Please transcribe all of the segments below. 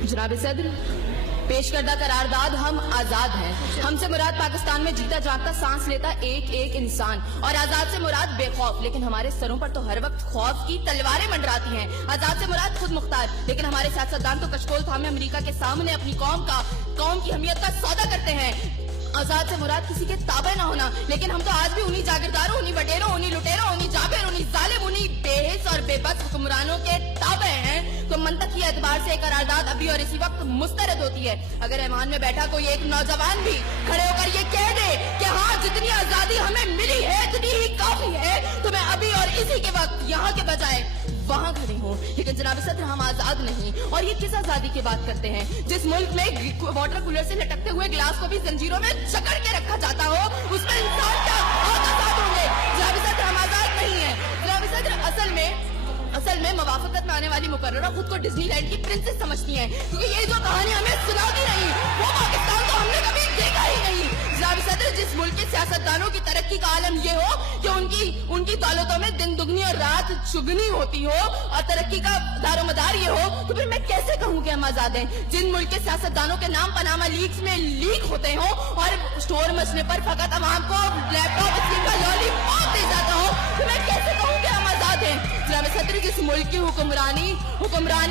जनाब सदर, पेश करदा करारदाद हम आजाद हैं। हमसे मुराद पाकिस्तान में जीता जागता सांस लेता एक एक इंसान, और आजाद से मुराद बेखौफ, लेकिन हमारे सरों पर तो हर वक्त खौफ की तलवारें मंडराती हैं। आजाद से मुराद खुद मुख्तार, लेकिन हमारे सियासतदान तो कशकोल थामे अमेरिका के सामने अपनी कौम की हमीयत का सौदा करते हैं। आजाद से मुराद किसी के ताबे ना होना, लेकिन हम तो आज भी उन्हीं जागीरदारों, उन्हीं बटेरों, उन्हीं लुटेरों, उन्हीं जाबिर, उन्हीं जालिम, उन्हीं बेहिस और बेबस हुक्मरानों के ताबे हैं। तो मंतकी एतबार से एक करारदाद अभी और इसी वक्त मुस्तरद होती है। अगर ऐवान में बैठा कोई एक नौजवान भी खड़े होकर ये कह दे कि हाँ, जितनी आजादी हमें मिली है इतनी ही काफी है, तो मैं अभी और इसी के वक्त यहाँ के बजाय वहाँ खड़ी हूँ। लेकिन जनाब सदर, हम आजाद नहीं। और ये किस आजादी की बात करते हैं? जिस मुल्क में वाटर कूलर से लटकते हुए गिलास को भी जंजीरों में जकड़ के रखा जाता हो, उसमें इंसान क्या आजाद होंगे? जनाब सदर, हम आजाद नहीं है। जनाब सदर, असल में मवाफकत में आने वाली मुकर्ररा खुद को डिज्नीलैंड की प्रिंसेस समझती हैं, क्योंकि ये जो कहानी हमें सुनाती रही वो पाकिस्तान तो हमने कभी देखा ही नहीं। जनाब सदर, जिस मुल्क के सियासतदानों की तरक्की का आलम ये हो कि उनकी दौलतों में दिन दुगनी और रात चुगनी होती हो, और तरक्की का दारोमदार ये हो, तो फिर मैं कैसे कहूँ कि हम आजाद हैं? जिन मुल्क के सियासतदानों के नाम पनामा लीक्स में लीक होते हो और स्टोर मचने पर फकत अवाम को लैपटॉप स्क्रीन का लॉलीपॉप दे जाता हो, तो मैं कैसे कहूँ कि हम आजाद हैं? जनाब सदर, जिस मुल्क की हुक्मरानी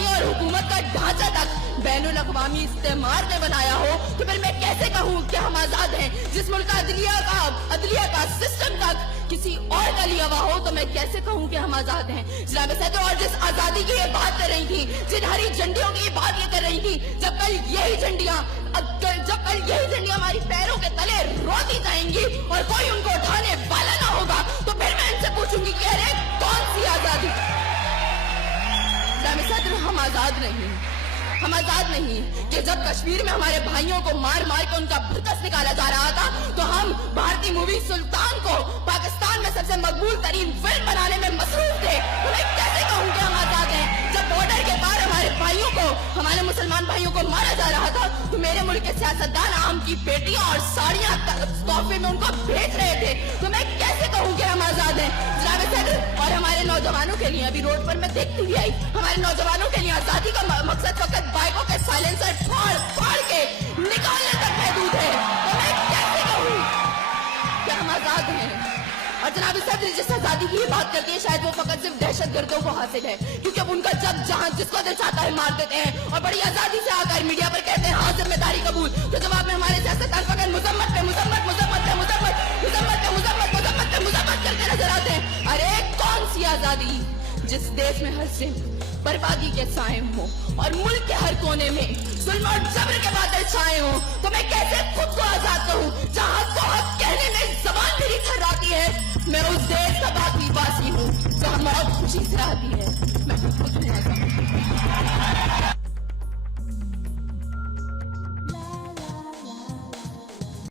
और हुकूमत का ढांचा तक बैनुल अक़वामी इस्तेमार ने बनाया हो, तो फिर मैं कैसे कहूँ कि हम आजाद हैं? जिस मुल्क का अदलिया का सिस्टम तक किसी और का लिया हुआ हो, तो मैं कैसे कहूँ कि हम आजाद हैं? जनाब सदर, और जिस आजादी की ये बात कर रही थी, जिन हरी झंडियों की ये बात ये कर रही थी, जब कल यही झंडियाँ हमारी पैरों के तले रोती जाएंगी और कोई उनको उठाने वाला ना होगा, तो फिर मैं इनसे पूछूंगी कि अरे कौन सी आजादी? जनाब सदर, हम आजाद नहीं कि जब कश्मीर में हमारे भाइयों को मार मार के उनका भरकस निकाला जा रहा था, तो हम भारतीय मूवी सुल्तान को पाकिस्तान में सबसे मकबूल तरीन फिल्म बनाने में मसरूफ थे। तो मैं कैसे कहूँ कि हम आजाद हैं? जब बॉर्डर के पार हमारे मुसलमान भाइयों को मारा जा रहा था, तो मेरे मुल्क के सियासतदान आम की पेटियां और साड़ियां तोहफे में उनको भेज रहे थे। तो मैं कैसे कहूँ कि हम आजाद हैं? जनाब सदर, और हमारे नौजवानों के लिए, अभी रोड पर मैं देखती भी आई, हमारे नौजवानों के लिए आजादी का मकसद फकत बाइकों के साइलेंसर फाड़ के निकालने तक महदूद है। तो मैं कैसे कहूँ कि हम आजाद हैं? और जनाब सदर, जिस आजादी की ये बात करती है, शायद वो फकत सिर्फ दहशतगर्दों को हासिल है, क्योंकि अब उनका जब जहां जिसको दिल चाहता है मार देते हैं, और बड़ी आजादी से आकर मीडिया पर कहते हैं हाँ जिम्मेदारी कबूल। तो जवाब में हमारे सियासतदान फकत मुजम्मत करते नजर आते हैं। अरे कौन सी आजादी जिस देश में हर सिंह बर्बादी के साए हो और मुल्क के हर कोने में जुल्म और जबर के बादल छाए हो? तो मैं कैसे खुद को आजाद कहूँ जहाँ को हक कहने में जबान मेरी थर्राती है? मैं उस देश का बाकी वासी हूँ जहाँ मौत खुशी से आती है। मैं खुद को आजाद